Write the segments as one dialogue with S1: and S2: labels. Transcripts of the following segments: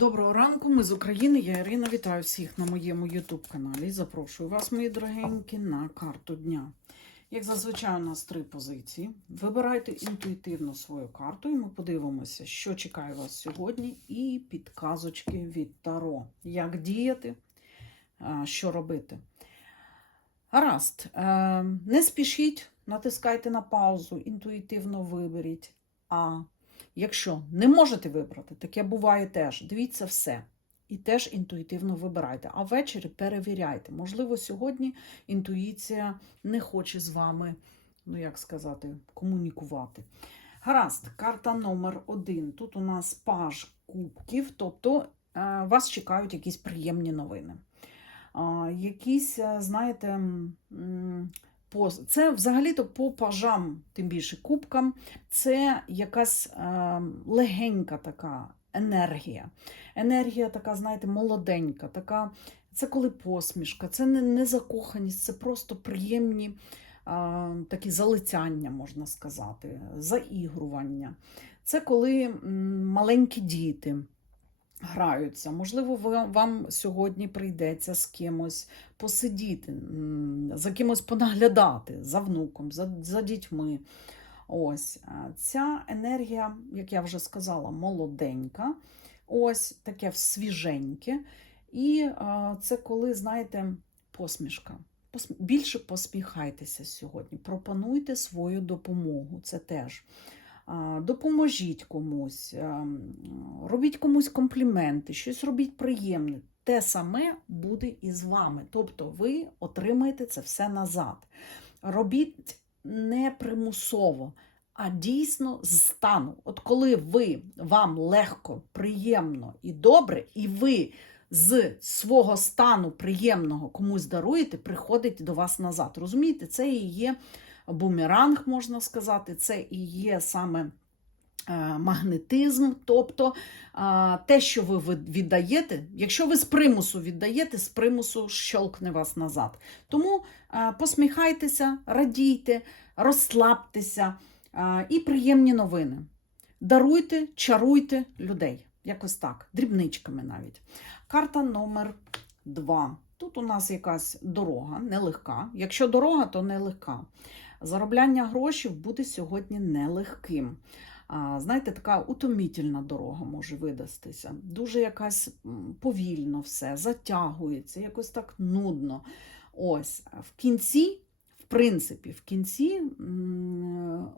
S1: Доброго ранку, ми з України. Я Ірина. Вітаю всіх на моєму YouTube каналі. Запрошую вас, мої дорогенькі, на карту дня. Як зазвичай, у нас три позиції. Вибирайте інтуїтивно свою карту, і ми подивимося, що чекає вас сьогодні, і підказочки від Таро. Як діяти, що робити. Гаразд, е, не спішіть, натискайте на паузу, інтуїтивно виберіть. А Якщо не можете вибрати, таке буває теж. Дивіться все. І теж інтуїтивно вибирайте. А ввечері перевіряйте. Можливо, сьогодні інтуїція не хоче з вами, ну як сказати, комунікувати. Гаразд, карта номер один. Тут у нас паж кубків, тобто е, вас чекають якісь приємні новини. Якісь, е, знаєте, по- це взагалі-то по пажам, тим більше кубкам, це якась е, легенька така енергія. Енергія така, знаєте, молоденька, така, це коли посмішка, це не, не закоханість, це просто приємні е, такі залицяння, можна сказати, заігрування. Це коли м, маленькі діти граються. Можливо, вам сьогодні прийдеться з кимось посидіти, за кимось понаглядати, за внуком, за, за дітьми. Ось ця енергія, як я вже сказала, молоденька, ось таке свіженьке. І це коли, знаєте, посмішка. Більше посміхайтеся сьогодні, пропонуйте свою допомогу. Це теж. Допоможіть комусь, робіть комусь компліменти, щось робіть приємне. Те саме буде і з вами. Тобто ви отримаєте це все назад. Робіть не примусово, а дійсно з стану. От коли ви вам легко, приємно і добре, і ви з свого стану приємного комусь даруєте, приходить до вас назад. Розумієте, це і є бумеранг, можна сказати, це і є саме е, магнетизм, тобто е, те, що ви віддаєте, якщо ви з примусу віддаєте, з примусу щолкне вас назад. Тому е, посміхайтеся, радійте, розслабтеся і приємні новини. Даруйте, чаруйте людей. Якось так, дрібничками навіть. Карта номер два. Тут у нас якась дорога, нелегка. Якщо дорога, то нелегка. Заробляння грошей буде сьогодні нелегким. Знаєте, така утомітельна дорога може видастися. Дуже якась повільно все, затягується, якось так нудно. Ось в кінці, в принципі, в кінці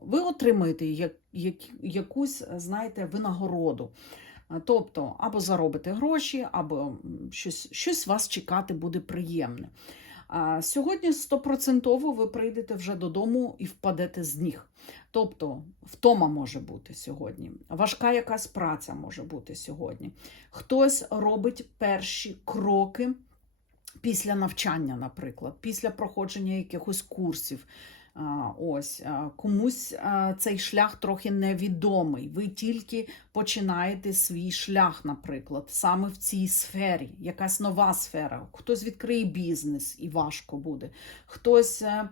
S1: ви отримаєте як, як, якусь, знаєте, винагороду. Тобто, або заробите гроші, або щось, щось вас чекати буде приємне. А Сьогодні стопроцентово ви прийдете вже додому і впадете з ніг. Тобто, втома може бути сьогодні, важка якась праця може бути сьогодні. Хтось робить перші кроки після навчання, наприклад, після проходження якихось курсів. Ось комусь цей шлях трохи невідомий. Ви тільки починаєте свій шлях, наприклад, саме в цій сфері, якась нова сфера. Хтось відкриє бізнес і важко буде, хтось е, е,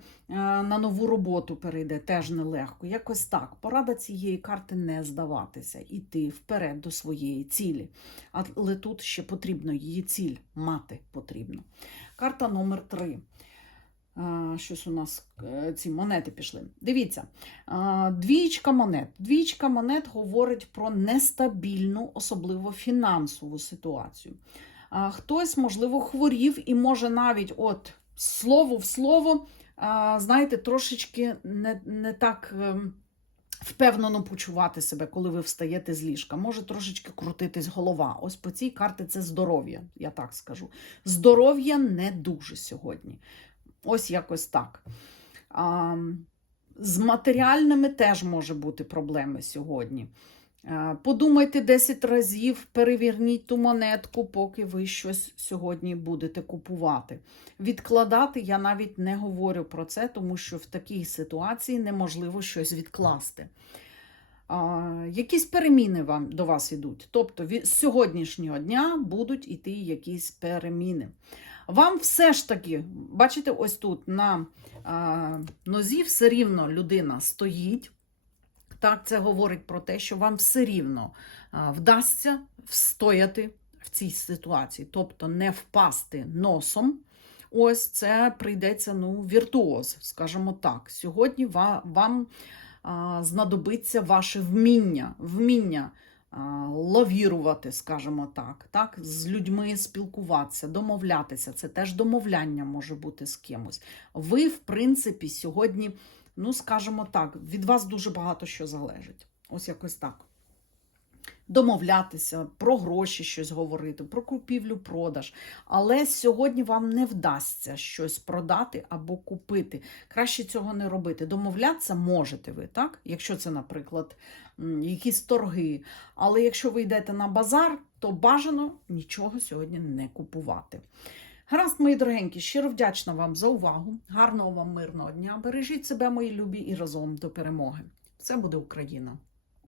S1: на нову роботу перейде, теж нелегко. Якось так. Порада цієї карти не здаватися, іти вперед до своєї цілі. Але тут ще потрібно її ціль мати потрібно. Карта номер три. А, Щось у нас е, ці монети пішли. Дивіться, двічка монет. Двічка монет говорить про нестабільну, особливо фінансову ситуацію. Хтось, можливо, хворів і може навіть от слово в слово, знаєте, трошечки не, не так. Впевнено почувати себе, коли ви встаєте з ліжка. Може трошечки крутитись голова. Ось по цій карті це здоров'я, я так скажу. Здоров'я не дуже сьогодні. Ось якось так. А, з матеріальними теж може бути проблеми сьогодні. Подумайте 10 разів, перевірніть ту монетку, поки ви щось сьогодні будете купувати. Відкладати я навіть не говорю про це, тому що в такій ситуації неможливо щось відкласти. А, якісь переміни вам до вас йдуть. Тобто з сьогоднішнього дня будуть іти якісь переміни. Вам все ж таки, бачите, ось тут на а, нозі все рівно людина стоїть. Так, це говорить про те, що вам все рівно а, вдасться встояти в цій ситуації, тобто не впасти носом. Ось це прийдеться ну, віртуоз, скажімо так. Сьогодні ва- вам а, знадобиться ваше вміння, вміння лавірувати, скажімо так, так, з людьми спілкуватися, домовлятися. Це теж домовляння може бути з кимось. Ви, в принципі, сьогодні, ну, скажімо так, від вас дуже багато що залежить. Ось якось так. Домовлятися, про гроші щось говорити, про купівлю-продаж. Але сьогодні вам не вдасться щось продати або купити. Краще цього не робити. Домовлятися можете ви, так? Якщо це, наприклад, якісь торги. Але якщо ви йдете на базар, то бажано нічого сьогодні не купувати. Гаразд, мої дорогенькі, щиро вдячна вам за увагу. Гарного вам мирного дня. Бережіть себе, мої любі, і разом до перемоги. Все буде Україна!